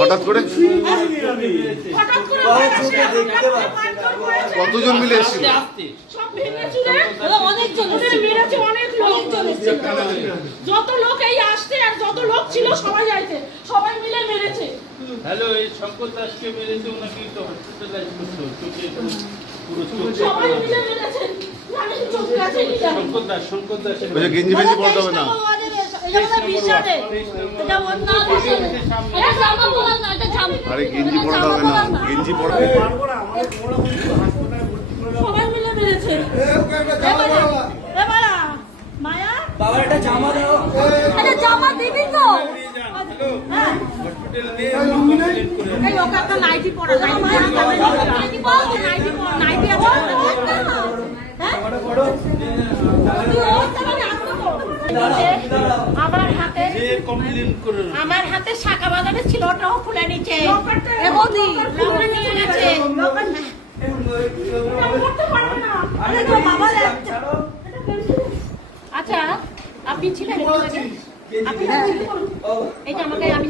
হঠাৎ করে কতজন মিলে এসেছিল? যত লোক এই আসছে আর যত লোক ছিল সবাই যাইতে, সবাই মিলে মেরেছে। হ্যালো, এই শঙ্কর দাসকে মেরেছে, ওনাকে তো হসপিটালাইজ করতে হচ্ছে, পুরো সবাই মিলে মেরেছে। আমি চোখে আছে কি জানি। শঙ্কর দাসের ওই যে গেঞ্জি ফেঞ্জি পড়তে হবে না। আরে গেঞ্জি পড়তে হবে না, গেঞ্জি পড়বে। সবাই মিলে মেরেছে। মায়া বাবা একটা জামা দাও। আরে জামা দিবি তো? হসপিটাল নিয়ে কমপ্লেইন করে এই ওকে একটা নাইটি পরা, নাইটি পরা, নাইটি আছে। হ্যাঁ আমার হাতে শাখা বাজারে ছিল, ওটাও খুলে নিচ্ছে। নিয়ে গেছে। আচ্ছা, আপনি ছিলেন? এটা আমাকে আমি